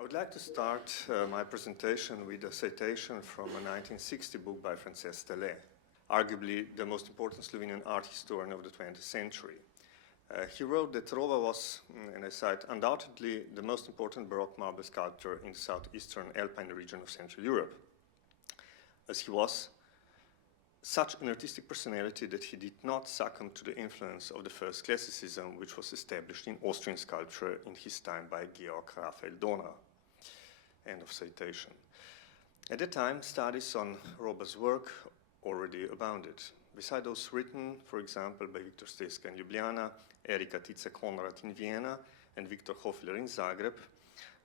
I would like to start my presentation with a citation from a 1960 book by Francesco Robba, arguably the most important Slovenian art historian of the 20th century. He wrote that Robba was, and I cite, undoubtedly the most important Baroque marble sculptor in the southeastern Alpine region of Central Europe, as he was such an artistic personality that he did not succumb to the influence of the first classicism which was established in Austrian sculpture in his time by Georg Raphael Dohna. End of citation. At that time, studies on Robba's work already abounded. Beside those written, for example, by Viktor Steska in Ljubljana, Erika Tica-Konrad in Vienna, and Viktor Hofler in Zagreb,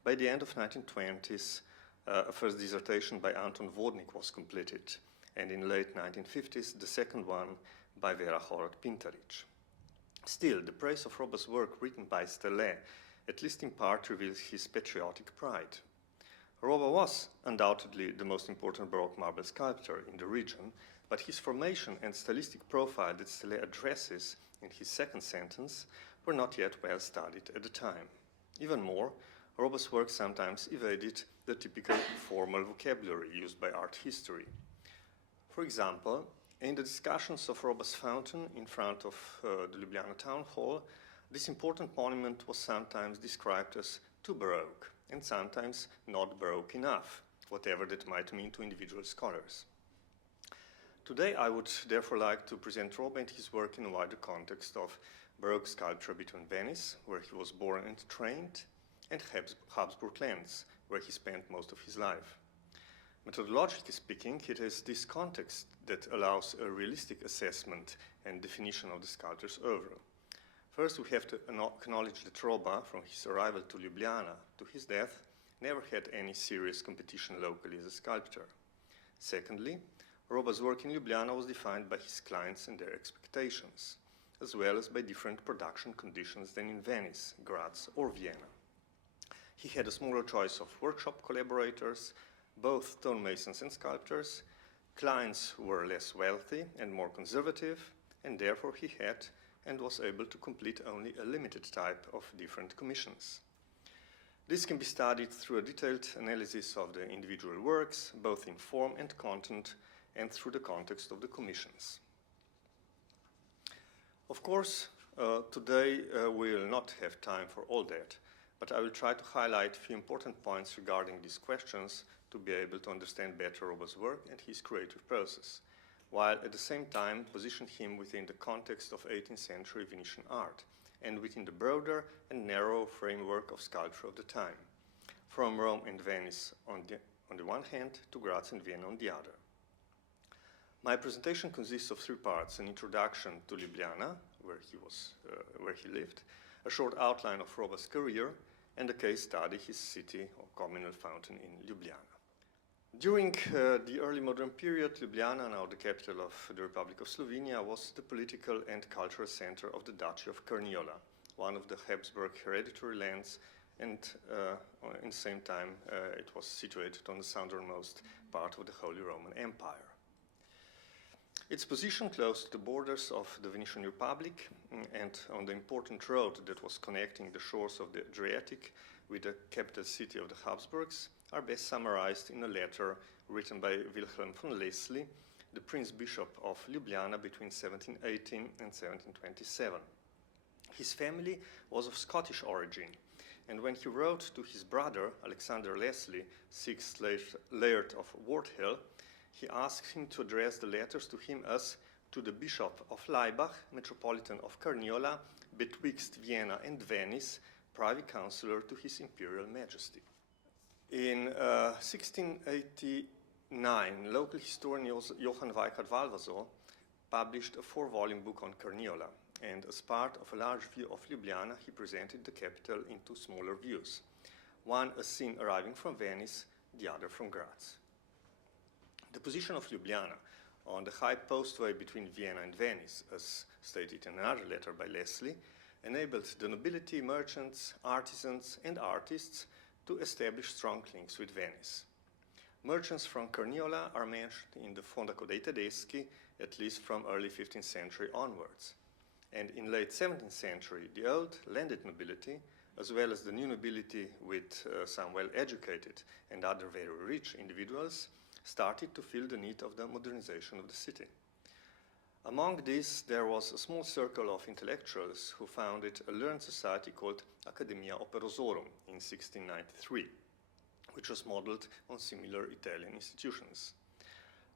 by the end of 1920s, a first dissertation by Anton Vodnik was completed, and in late 1950s, the second one by Vera Horvat-Pintaric. Still, the praise of Robba's work written by Stele, at least in part, reveals his patriotic pride. Robba was undoubtedly the most important Baroque marble sculptor in the region, but his formation and stylistic profile that Stele addresses in his second sentence were not yet well studied at the time. Even more, Robba's work sometimes evaded the typical formal vocabulary used by art history. For example, in the discussions of Robba's fountain in front of the Ljubljana town hall, this important monument was sometimes described as too Baroque, and sometimes not Baroque enough, whatever that might mean to individual scholars. Today, I would therefore like to present Robba and his work in a wider context of Baroque sculpture between Venice, where he was born and trained, and Habsburg lands, where he spent most of his life. Methodologically speaking, it is this context that allows a realistic assessment and definition of the sculptor's oeuvre. First, we have to acknowledge that Robba, from his arrival to Ljubljana to his death, never had any serious competition locally as a sculptor. Secondly, Robba's work in Ljubljana was defined by his clients and their expectations, as well as by different production conditions than in Venice, Graz, or Vienna. He had a smaller choice of workshop collaborators, both stonemasons and sculptors, clients who were less wealthy and more conservative, and therefore he had and was able to complete only a limited type of different commissions. This can be studied through a detailed analysis of the individual works, both in form and content, and through the context of the commissions. Of course, today we will not have time for all that, but I will try to highlight a few important points regarding these questions to be able to understand better Robba's work and his creative process, while at the same time position him within the context of 18th century Venetian art and within the broader and narrow framework of sculpture of the time, from Rome and Venice on the one hand to Graz and Vienna on the other. My presentation consists of three parts: an introduction to Ljubljana, where he lived, a short outline of Robba's career, and a case study, his city or communal fountain in Ljubljana. During the early modern period, Ljubljana, now the capital of the Republic of Slovenia, was the political and cultural center of the Duchy of Carniola, one of the Habsburg hereditary lands, and in the same time it was situated on the southernmost part of the Holy Roman Empire. Its position close to the borders of the Venetian Republic and on the important road that was connecting the shores of the Adriatic with the capital city of the Habsburgs are best summarized in a letter written by Wilhelm von Leslie, the Prince Bishop of Ljubljana between 1718 and 1727. His family was of Scottish origin, and when he wrote to his brother, Alexander Leslie, 6th Laird of Wardhill, he asked him to address the letters to him as to the Bishop of Laibach, Metropolitan of Carniola, betwixt Vienna and Venice, Privy Councillor to His Imperial Majesty. In 1689, local historian Johann Weikart Valvaso published a 4-volume book on Carniola, and as part of a large view of Ljubljana, he presented the capital in two smaller views, one as seen arriving from Venice, the other from Graz. The position of Ljubljana on the high postway between Vienna and Venice, as stated in another letter by Leslie, enabled the nobility, merchants, artisans, and artists to establish strong links with Venice. Merchants from Carniola are mentioned in the Fondaco dei Tedeschi, at least from early 15th century onwards. And in late 17th century, the old landed nobility, as well as the new nobility with some well-educated and other very rich individuals, started to feel the need of the modernization of the city. Among these, there was a small circle of intellectuals who founded a learned society called Academia Operosorum in 1693, which was modeled on similar Italian institutions.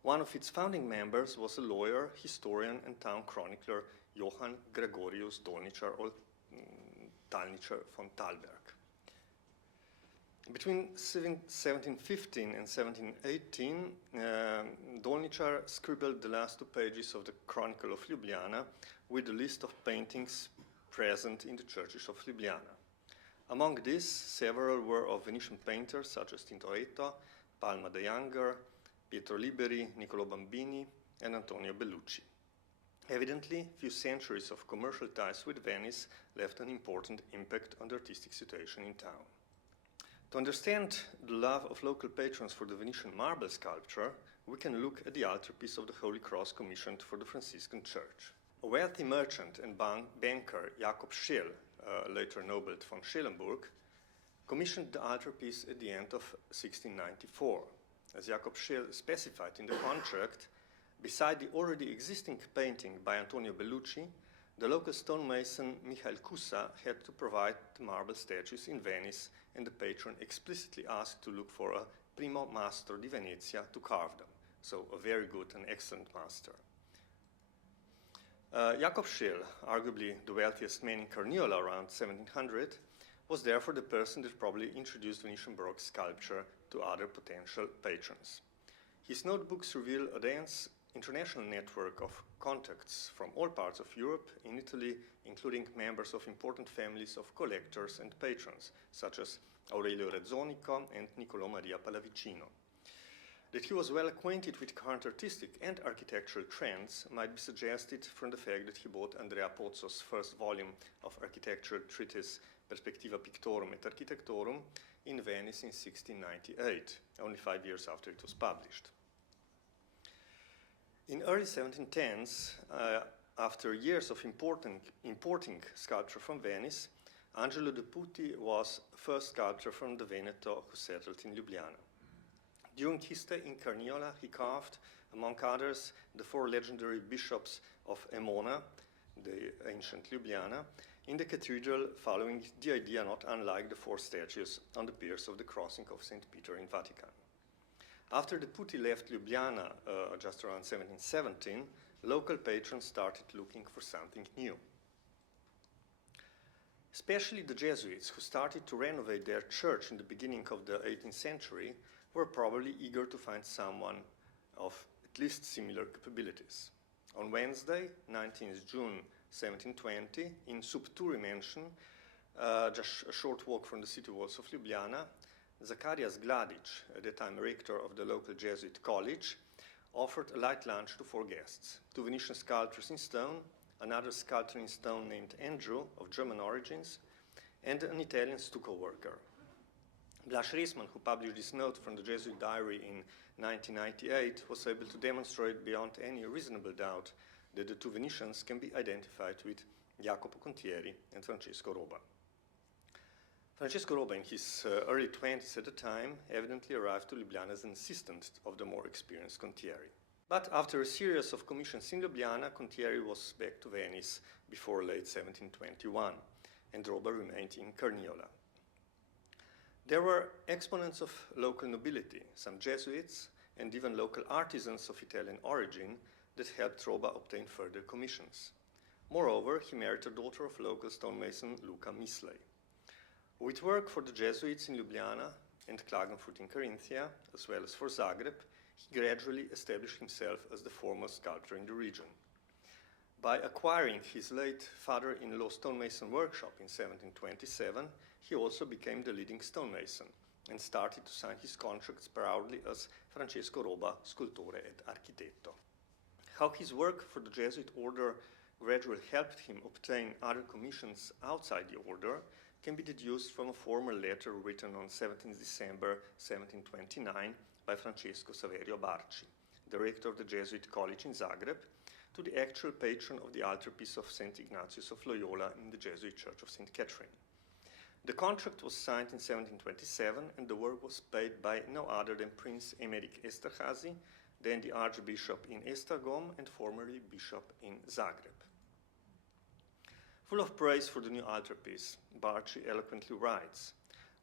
One of its founding members was a lawyer, historian, and town chronicler Johann Gregorius Dolničar or Talničar von Thalberg. Between 1715 and 1718, Dolničar scribbled the last 2 pages of the Chronicle of Ljubljana with a list of paintings present in the churches of Ljubljana. Among these, several were of Venetian painters such as Tintoretto, Palma the Younger, Pietro Liberi, Niccolò Bambini, and Antonio Bellucci. Evidently, few centuries of commercial ties with Venice left an important impact on the artistic situation in town. To understand the love of local patrons for the Venetian marble sculpture, we can look at the altarpiece of the Holy Cross commissioned for the Franciscan Church. A wealthy merchant and banker, Jakob Scheel, later noble von Scheelenburg, commissioned the altarpiece at the end of 1694. As Jakob Scheel specified in the contract, beside the already existing painting by Antonio Bellucci, the local stonemason Michael Kusa had to provide the marble statues in Venice, and the patron explicitly asked to look for a primo mastro di Venezia to carve them, so a very good and excellent master. Jakob Scheel, arguably the wealthiest man in Carniola around 1700, was therefore the person that probably introduced Venetian Baroque sculpture to other potential patrons. His notebooks reveal a dense international network of contacts from all parts of Europe in Italy, including members of important families of collectors and patrons, such as Aurelio Rezzonico and Niccolò Maria Pallavicino. That he was well acquainted with current artistic and architectural trends might be suggested from the fact that he bought Andrea Pozzo's first volume of architectural treatise Perspectiva Pictorum et Architectorum in Venice in 1698, only 5 years after it was published. In early 1710s, after years of importing sculpture from Venice, Angelo de Putti was the first sculptor from the Veneto who settled in Ljubljana. During his stay in Carniola, he carved, among others, the 4 legendary bishops of Emona, the ancient Ljubljana, in the cathedral, following the idea not unlike the 4 statues on the piers of the crossing of St. Peter in Vatican. After the Putti left Ljubljana just around 1717, local patrons started looking for something new. Especially the Jesuits, who started to renovate their church in the beginning of the 18th century, were probably eager to find someone of at least similar capabilities. On Wednesday, 19th June 1720, in Subturi Mansion, just a short walk from the city walls of Ljubljana, Zacharias Gladic, at the time rector of the local Jesuit college, offered a light lunch to 4 guests, 2 Venetian sculptors in stone, another sculptor in stone named Andrew, of German origins, and an Italian stucco worker. Blas Riesman, who published this note from the Jesuit diary in 1998, was able to demonstrate beyond any reasonable doubt that the 2 Venetians can be identified with Jacopo Contieri and Francesco Robba. Francesco Robba, in his early 20s at the time, evidently arrived to Ljubljana as an assistant of the more experienced Contieri. But after a series of commissions in Ljubljana, Contieri was back to Venice before late 1721, and Robba remained in Carniola. There were exponents of local nobility, some Jesuits, and even local artisans of Italian origin that helped Robba obtain further commissions. Moreover, he married a daughter of local stonemason Luca Misley. With work for the Jesuits in Ljubljana and Klagenfurt in Carinthia, as well as for Zagreb, he gradually established himself as the foremost sculptor in the region. By acquiring his late father-in-law stonemason workshop in 1727, he also became the leading stonemason and started to sign his contracts proudly as Francesco Robba, scultore et architetto. How his work for the Jesuit order gradually helped him obtain other commissions outside the order can be deduced from a formal letter written on 17 December 1729 by Francesco Saverio Barci, director of the Jesuit College in Zagreb, to the actual patron of the altarpiece of St. Ignatius of Loyola in the Jesuit Church of St. Catherine. The contract was signed in 1727 and the work was paid by no other than Prince Emeric Esterházy, then the Archbishop in Esztergom and formerly Bishop in Zagreb. Full of praise for the new altarpiece, Barci eloquently writes,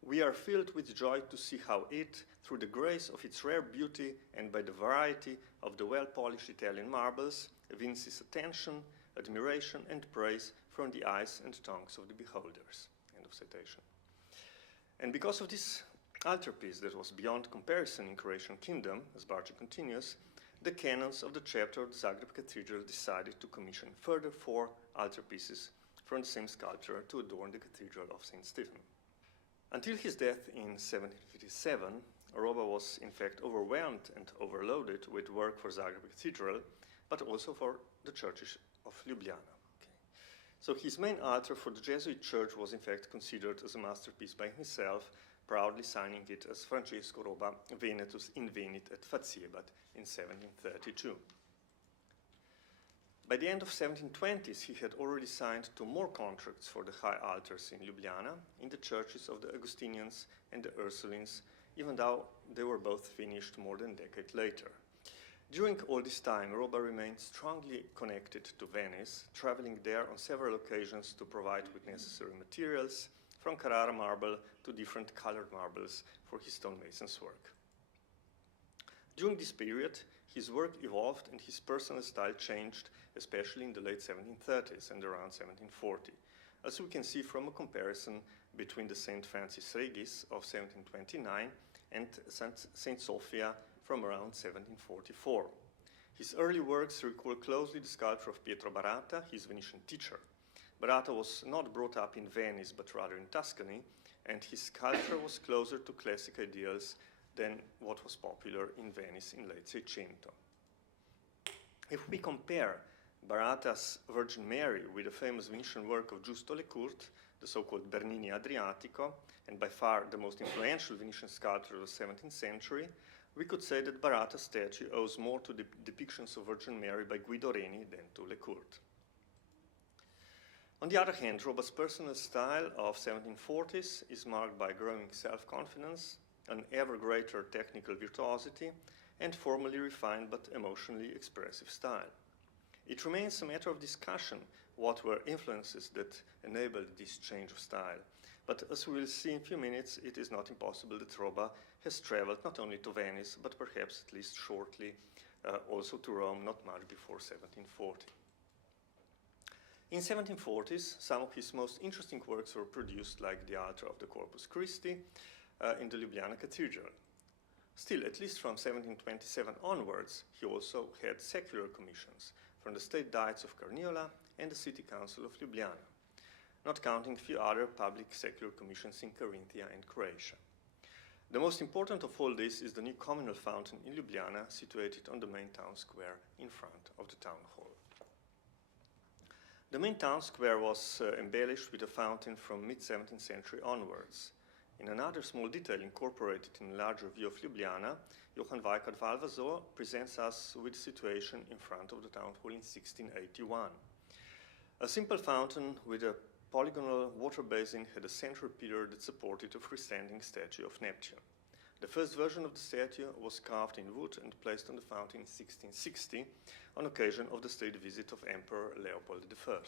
"We are filled with joy to see how it, through the grace of its rare beauty and by the variety of the well-polished Italian marbles, evinces attention, admiration and praise from the eyes and tongues of the beholders." End of citation. And because of this altarpiece that was beyond comparison in Croatian kingdom, as Barci continues, the canons of the chapter of the Zagreb Cathedral decided to commission further 4 altarpieces from the same sculptor to adorn the Cathedral of St. Stephen. Until his death in 1757, Robba was in fact overwhelmed and overloaded with work for Zagreb Cathedral, but also for the churches of Ljubljana. So his main altar for the Jesuit church was in fact considered as a masterpiece by himself, proudly signing it as Francesco Robba Venetus invenit et faciebat in 1732. By the end of 1720s, he had already signed 2 more contracts for the high altars in Ljubljana, in the churches of the Augustinians and the Ursulines, even though they were both finished more than a decade later. During all this time, Robba remained strongly connected to Venice, traveling there on several occasions to provide with necessary materials, from Carrara marble to different colored marbles for his stonemason's work. During this period, his work evolved and his personal style changed, especially in the late 1730s and around 1740, as we can see from a comparison between the St. Francis Regis of 1729 and St. Sophia from around 1744. His early works recall closely the sculpture of Pietro Baratta, his Venetian teacher. Baratta was not brought up in Venice, but rather in Tuscany, and his sculpture was closer to classic ideals than what was popular in Venice in late Seicento. If we compare Baratta's Virgin Mary with the famous Venetian work of Giusto Lecourt, the so-called Bernini Adriatico, and by far the most influential Venetian sculptor of the 17th century, we could say that Baratta's statue owes more to the depictions of Virgin Mary by Guido Reni than to Lecourt. On the other hand, Robba's personal style of 1740s is marked by growing self-confidence, an ever greater technical virtuosity, and formally refined but emotionally expressive style. It remains a matter of discussion what were influences that enabled this change of style. But as we will see in a few minutes, it is not impossible that Robba has traveled not only to Venice, but perhaps at least shortly also to Rome, not much before 1740. In 1740s, some of his most interesting works were produced, like the altar of the Corpus Christi in the Ljubljana Cathedral. Still, at least from 1727 onwards, he also had secular commissions from the State Diets of Carniola and the City Council of Ljubljana, not counting a few other public secular commissions in Carinthia and Croatia. The most important of all this is the new communal fountain in Ljubljana, situated on the main town square in front of the town hall. The main town square was embellished with a fountain from mid-17th century onwards. In another small detail incorporated in a larger view of Ljubljana, Johann Weikart Valvasor presents us with the situation in front of the town hall in 1681. A simple fountain with a polygonal water basin had a central pillar that supported a freestanding statue of Neptune. The first version of the statue was carved in wood and placed on the fountain in 1660 on occasion of the state visit of Emperor Leopold I.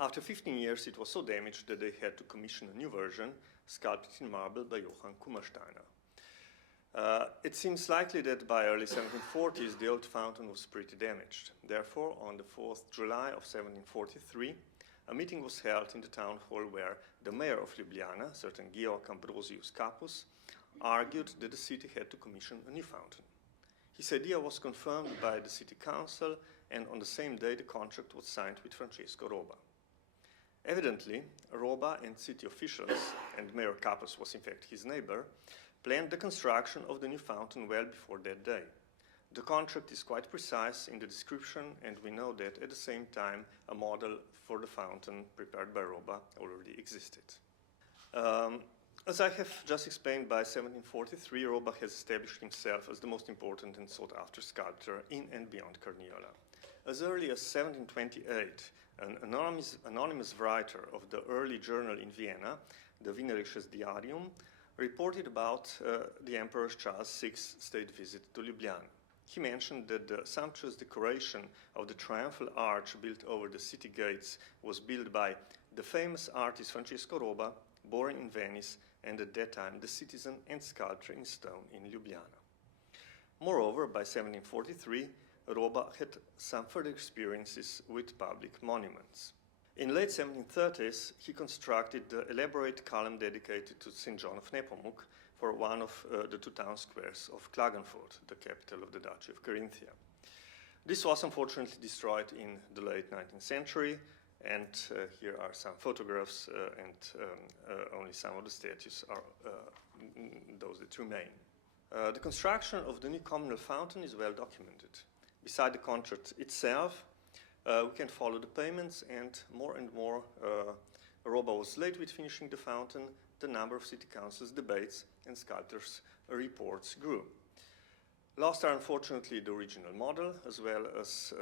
After 15 years, it was so damaged that they had to commission a new version, sculpted in marble by Johann Kummersteiner. It seems likely that by early 1740s, the old fountain was pretty damaged. Therefore, on the 4th July of 1743, a meeting was held in the town hall where the mayor of Ljubljana, certain Georg Ambrosius Capus, argued that the city had to commission a new fountain. His idea was confirmed by the city council, and on the same day the contract was signed with Francesco Robba. Evidently, Robba and city officials, and Mayor Capus was in fact his neighbor, planned the construction of the new fountain well before that day. The contract is quite precise in the description, and we know that at the same time a model for the fountain prepared by Robba already existed. As I have just explained, by 1743 Robba has established himself as the most important and sought-after sculptor in and beyond Carniola. As early as 1728, an anonymous writer of the early journal in Vienna, the Wienerisches Diarium, reported about the Emperor Charles VI's state visit to Ljubljana. He mentioned that the sumptuous decoration of the triumphal arch built over the city gates was built by the famous artist Francesco Robba, born in Venice and at that time the citizen and sculptor in stone in Ljubljana. Moreover, by 1743, Robba had some further experiences with public monuments. In late 1730s, he constructed the elaborate column dedicated to St. John of Nepomuk for one of the two town squares of Klagenfurt, the capital of the Duchy of Carinthia. This was unfortunately destroyed in the late 19th century, and here are some photographs, and only some of the statues are those that remain. The construction of the new communal fountain is well documented. Beside the contract itself, we can follow the payments, and more, Robba was late with finishing the fountain. The number of city councils debates and sculptors' reports grew. Lost are unfortunately the original model, as well as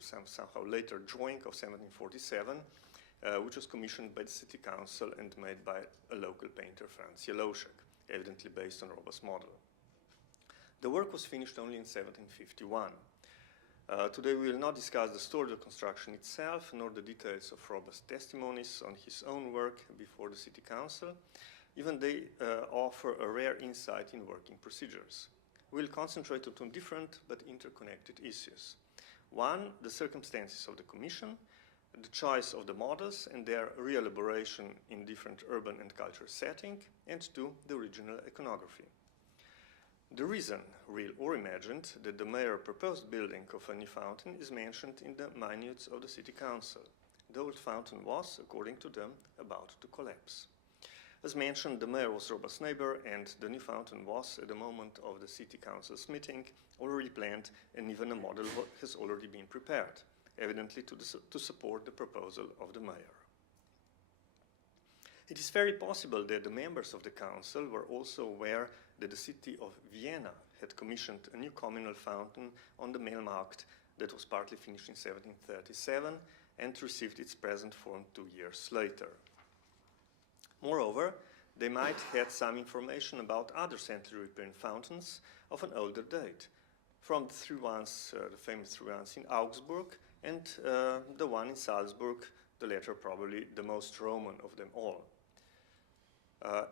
somehow later drawing of 1747, which was commissioned by the city council and made by a local painter, Franz Jeloszek, evidently based on Robba's model. The work was finished only in 1751. Today we will not discuss the story of the construction itself, nor the details of Robba's testimonies on his own work before the city council. Even they offer a rare insight in working procedures. We will concentrate on two different but interconnected issues. One, the circumstances of the commission, the choice of the models and their re-elaboration in different urban and cultural settings, and two, the original iconography. The reason, real or imagined, that the mayor proposed building of a new fountain is mentioned in the minutes of the city council. The old fountain was, according to them, about to collapse. As mentioned, the mayor was Robba's neighbor, and the new fountain was, at the moment of the city council's meeting, already planned, and even a model has already been prepared, evidently to support the proposal of the mayor. It is very possible that the members of the council were also aware that the city of Vienna had commissioned a new communal fountain on the Mailmarkt that was partly finished in 1737 and received its present form 2 years later. Moreover, they might have some information about other Central European fountains of an older date, from the famous three ones in Augsburg and the one in Salzburg, the latter probably the most Roman of them all.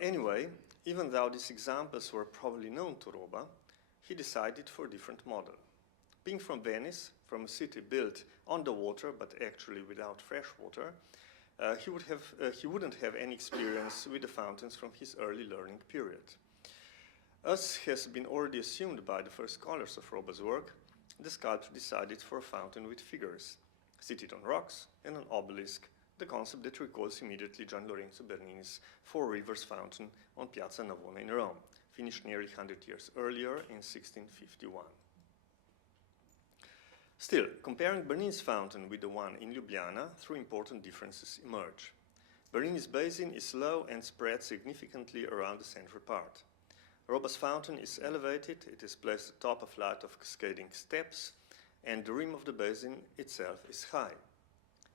Anyway, even though these examples were probably known to Robba, he decided for a different model. Being from Venice, from a city built on the water but actually without fresh water, he wouldn't have any experience with the fountains from his early learning period. As has been already assumed by the first scholars of Robba's work, the sculptor decided for a fountain with figures, seated on rocks and an obelisk, the concept that recalls immediately Gian Lorenzo Bernini's Four Rivers fountain on Piazza Navona in Rome, finished nearly 100 years earlier in 1651. Still, comparing Bernini's fountain with the one in Ljubljana, three important differences emerge. Bernini's basin is low and spread significantly around the central part. Robba's fountain is elevated, it is placed atop a flight of cascading steps, and the rim of the basin itself is high.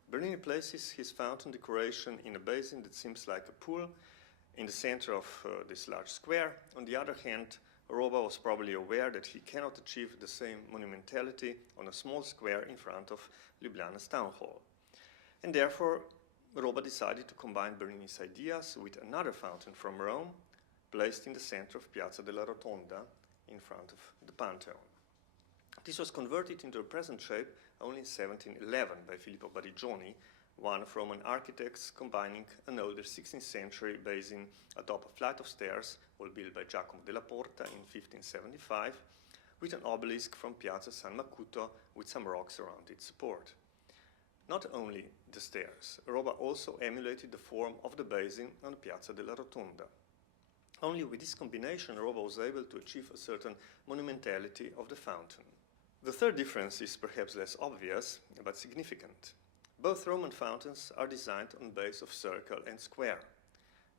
Bernini places his fountain decoration in a basin that seems like a pool in the center of this large square. On the other hand, Robba was probably aware that he cannot achieve the same monumentality on a small square in front of Ljubljana's town hall. And therefore, Robba decided to combine Bernini's ideas with another fountain from Rome, placed in the center of Piazza della Rotonda, in front of the Pantheon. This was converted into a present shape only in 1711 by Filippo Barigioni, one of Roman architects, combining an older 16th century basin atop a flight of stairs, all built by Giacomo della Porta in 1575, with an obelisk from Piazza San Macuto with some rocks around its support. Not only the stairs, Robba also emulated the form of the basin on Piazza della Rotonda. Only with this combination, Robba was able to achieve a certain monumentality of the fountain. The third difference is perhaps less obvious, but significant. Both Roman fountains are designed on base of circle and square.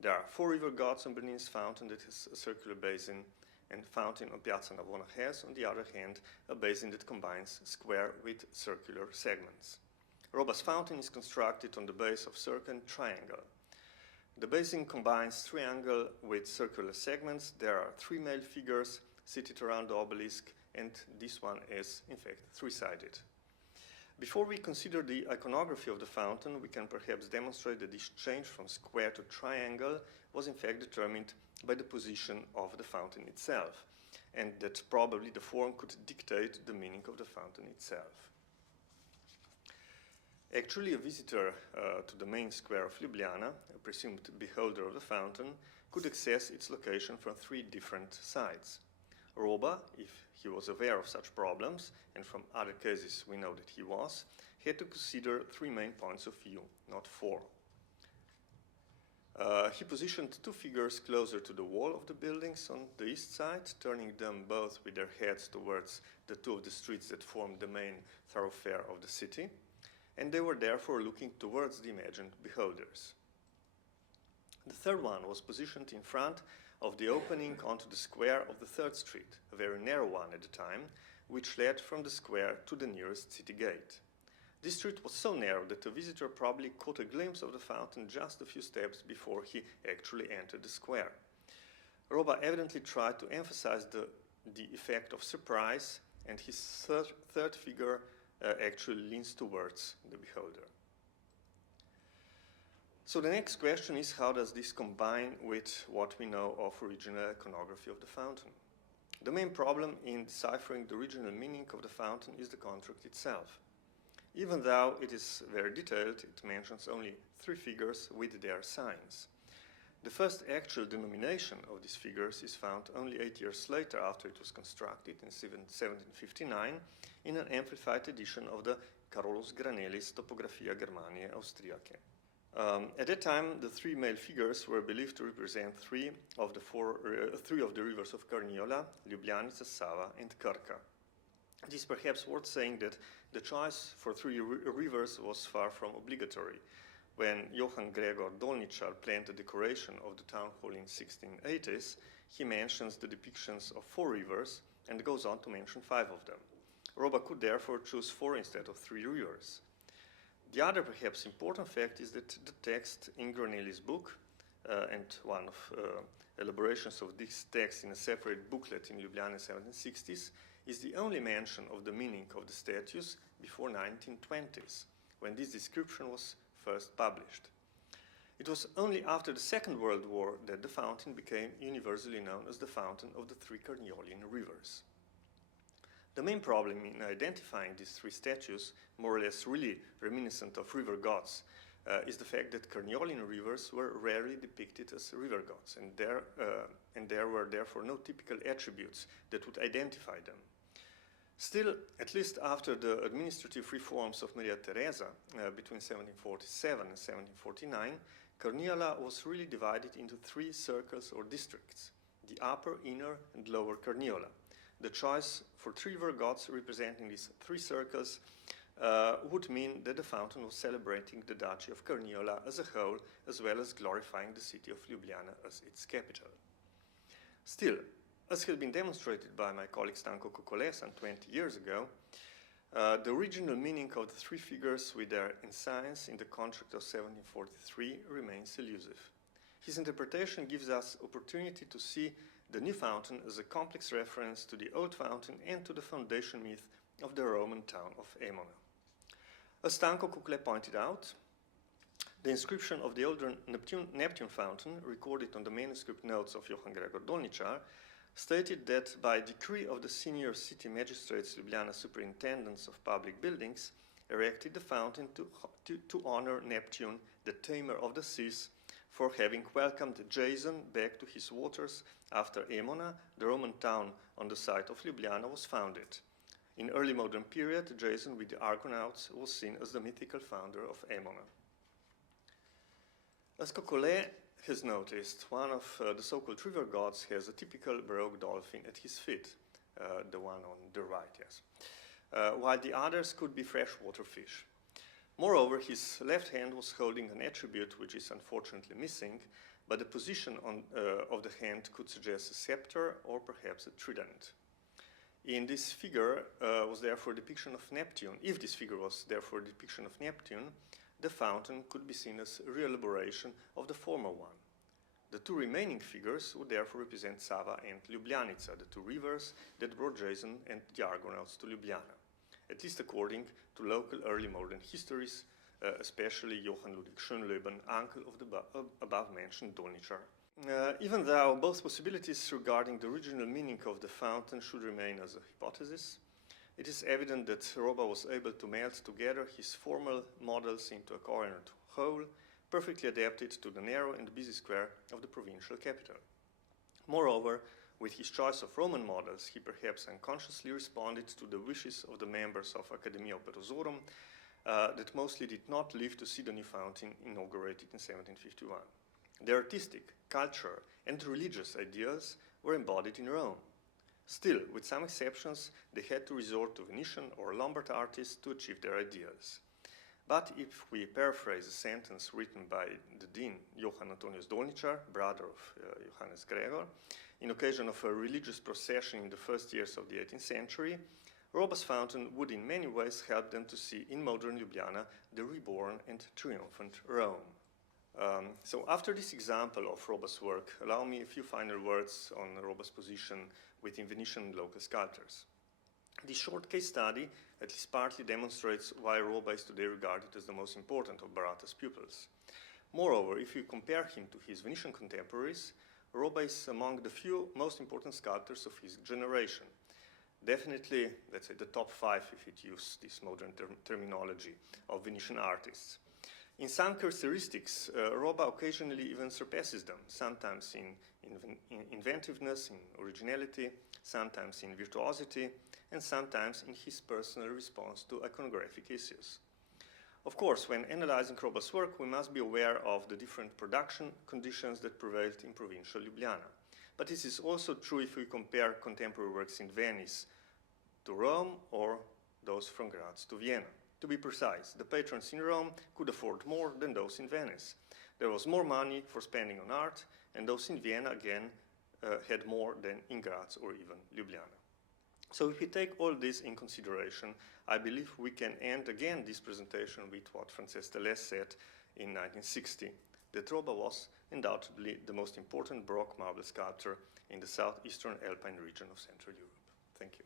There are 4 river gods on Bernini's fountain that has a circular basin, and fountain on Piazza Navona has, on the other hand, a basin that combines square with circular segments. Robba's fountain is constructed on the base of circle and triangle. The basin combines triangle with circular segments. There are 3 male figures seated around the obelisk, and this one is, in fact, 3-sided. Before we consider the iconography of the fountain, we can perhaps demonstrate that this change from square to triangle was in fact determined by the position of the fountain itself, and that probably the form could dictate the meaning of the fountain itself. Actually, a visitor to the main square of Ljubljana, a presumed beholder of the fountain, could access its location from 3 different sides. Robba, if he was aware of such problems, and from other cases we know that he was, had to consider 3 main points of view, not 4. He positioned 2 figures closer to the wall of the buildings on the east side, turning them both with their heads towards the 2 of the streets that formed the main thoroughfare of the city, and they were therefore looking towards the imagined beholders. The third one was positioned in front of the opening onto the square of the 3rd street, a very narrow one at the time, which led from the square to the nearest city gate. This street was so narrow that the visitor probably caught a glimpse of the fountain just a few steps before he actually entered the square. Robba evidently tried to emphasize the effect of surprise, and his third figure actually leans towards the beholder. So the next question is, how does this combine with what we know of original iconography of the fountain? The main problem in deciphering the original meaning of the fountain is the contract itself. Even though it is very detailed, it mentions only 3 figures with their signs. The first actual denomination of these figures is found only 8 years later, after it was constructed in 1759, in an amplified edition of the Carolus Granelli's Topographia Germaniae Austriacae. At that time, the 3 male figures were believed to represent 3 of the rivers of Carniola, Ljubljanica, Sava, and Krka. It is perhaps worth saying that the choice for 3 rivers was far from obligatory. When Johann Gregor Dolničar planned the decoration of the town hall in 1680s, he mentions the depictions of 4 rivers and goes on to mention 5 of them. Robba could therefore choose 4 instead of 3 rivers. The other perhaps important fact is that the text in Granelli's book, and one of elaborations of this text in a separate booklet in Ljubljana 1760s, is the only mention of the meaning of the statues before 1920s, when this description was first published. It was only after the Second World War that the fountain became universally known as the fountain of the 3 Carniolian rivers. The main problem in identifying these 3 statues, more or less really reminiscent of river gods, is the fact that Carniolian rivers were rarely depicted as river gods, and there were therefore no typical attributes that would identify them. Still, at least after the administrative reforms of Maria Teresa between 1747 and 1749, Carniola was really divided into 3 circles or districts: the upper, inner, and lower Carniola. The choice for 3 river gods representing these 3 circles would mean that the fountain was celebrating the Duchy of Carniola as a whole, as well as glorifying the city of Ljubljana as its capital. Still, as has been demonstrated by my colleague Stanko Kokole some 20 years ago, the original meaning of the 3 figures with their ensigns in the contract of 1743 remains elusive. His interpretation gives us opportunity to see the new fountain as a complex reference to the old fountain and to the foundation myth of the Roman town of Emona. As Stanko Kokole pointed out, the inscription of the older Neptune fountain, recorded on the manuscript notes of Johann Gregor Dolničar, stated that by decree of the senior city magistrates, Ljubljana superintendents of public buildings, erected the fountain to honor Neptune, the tamer of the seas, for having welcomed Jason back to his waters after Emona, the Roman town on the site of Ljubljana, was founded. In early modern period, Jason with the Argonauts was seen as the mythical founder of Emona. As Kokole has noticed, one of the so-called river gods has a typical Baroque dolphin at his feet, the one on the right, yes, while the others could be freshwater fish. Moreover, his left hand was holding an attribute which is unfortunately missing, but the position of the hand could suggest a scepter or perhaps a trident. In this figure was therefore a depiction of Neptune. If this figure was therefore a depiction of Neptune, the fountain could be seen as a reelaboration of the former one. The two remaining figures would therefore represent Sava and Ljubljanica, the two rivers that brought Jason and the Argonauts to Ljubljana, at least according to local early modern histories, especially Johann Ludwig Schönleben, uncle of the above-mentioned Dolničar. Even though both possibilities regarding the original meaning of the fountain should remain as a hypothesis, it is evident that Robba was able to melt together his formal models into a coherent whole, perfectly adapted to the narrow and busy square of the provincial capital. Moreover, with his choice of Roman models, he perhaps unconsciously responded to the wishes of the members of Academia Operosorum that mostly did not live to see the new fountain inaugurated in 1751. Their artistic, cultural, and religious ideals were embodied in Rome. Still, with some exceptions, they had to resort to Venetian or Lombard artists to achieve their ideals. But if we paraphrase a sentence written by the dean Johann Antonius Dolničar, brother of Johannes Gregor, in occasion of a religious procession in the first years of the 18th century, Robba's fountain would in many ways help them to see in modern Ljubljana the reborn and triumphant Rome. So after this example of Robba's work, allow me a few final words on Robba's position within Venetian local sculptors. This short case study at least partly demonstrates why Robba is today regarded as the most important of Bharata's pupils. Moreover, if you compare him to his Venetian contemporaries, Robba is among the few most important sculptors of his generation. Definitely, let's say, the top 5, if it uses this modern terminology, of Venetian artists. In some characteristics, Robba occasionally even surpasses them, sometimes in inventiveness, in originality, sometimes in virtuosity, and sometimes in his personal response to iconographic issues. Of course, when analyzing Robba's work, we must be aware of the different production conditions that prevailed in provincial Ljubljana. But this is also true if we compare contemporary works in Venice to Rome or those from Graz to Vienna. To be precise, the patrons in Rome could afford more than those in Venice. There was more money for spending on art, and those in Vienna, again, had more than in Graz or even Ljubljana. So if we take all this in consideration, I believe we can end again this presentation with what Francesco Robba said in 1960, that Robba was undoubtedly the most important Baroque marble sculptor in the southeastern Alpine region of Central Europe. Thank you.